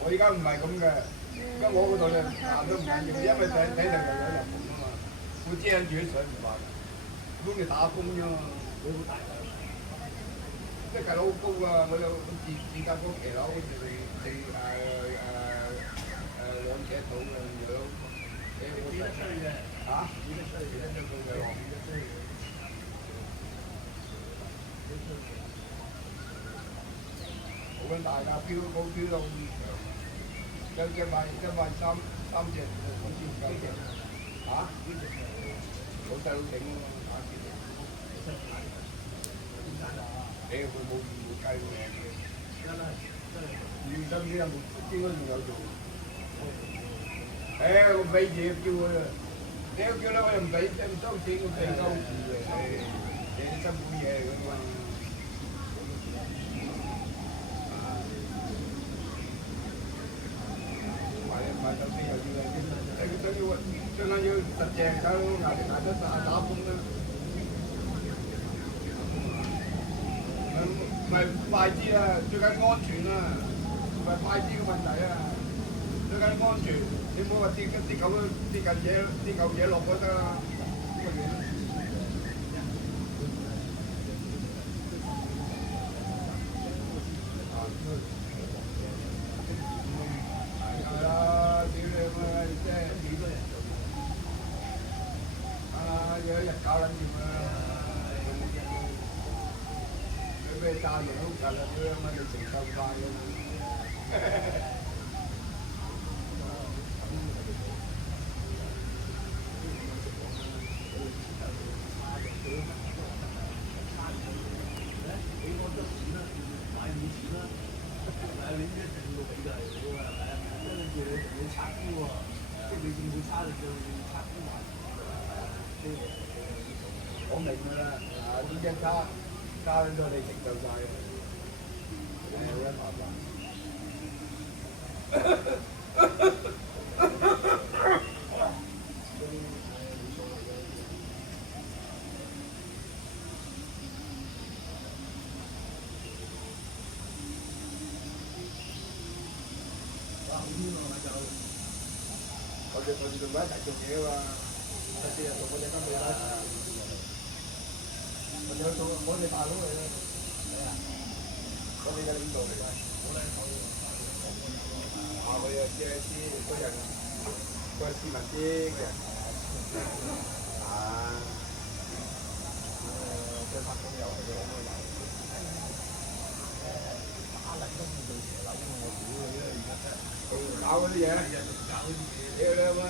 我而家唔係咁嘅，而家我嗰度咧行都唔緊要，因為睇能力有入門啊嘛，會遮住啲水唔怕嘅，咁你打風啫嘛，會好大㗎。即係樓好高啊！我有自家嗰騎樓好似2尺到嘅樣，幾多歲嘅？嚇？幾多歲嘅？好撚大㗎，飄到有1萬3隻，好似唔夠隻。嚇？老細佬整啊嘛，打劫嘅。佢冇計命嘅。真係有冇？應該仲有做。我俾嘢叫佢啊！你要叫咧，我又唔俾，唔收錢，我俾鳩住嘅。你辛苦嘢嚟㗎嘛。買手機又要啦，最緊要實淨，搞捱得打風啦。唔係快啲啊，最緊安全啊，唔係快啲嘅問題啊，最緊安全。你唔好話啲舊嘢落嗰得啦，呢個嘢。係啊，屌你媽！即係幾多人做？有一日搞撚掂啦。俾你炸完好近啦，屌你媽！你承受快㗎嘛？我明㗎啦，呢隻加咗你承受晒嘅，冇得辦法。我哋同佢一齊做嘢啊嘛，特別係同我哋今日一齊。我哋大佬嚟嘅，我哋嘅領導嚟嘅。佢又即係啲個人，個斯文啲嘅人。即係拍工又係嘅，好多人。打嚟都唔做騎樓喎，我估佢而家真係搞嗰啲嘢。屌你媽！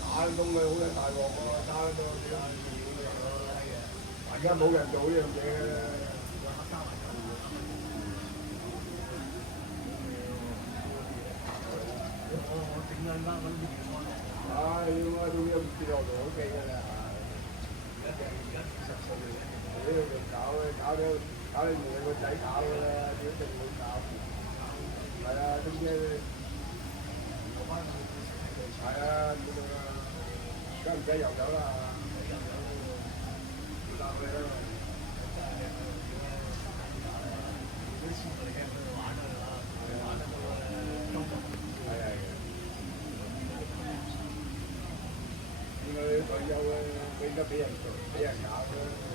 打工佢好撚大鑊喎，打到屌！而家冇人做呢樣嘢啦。我整緊間揾啲菜。要啊，都要跌落嚟好記㗎啦。而家40歲嚟嘅，你仲搞你同你個仔搞㗎啦，屌一定會搞。係啊，總之係啊，冇用啦，而家唔使遊走啦。鬧你啦！應該退休啦，佢而家俾人搞啫。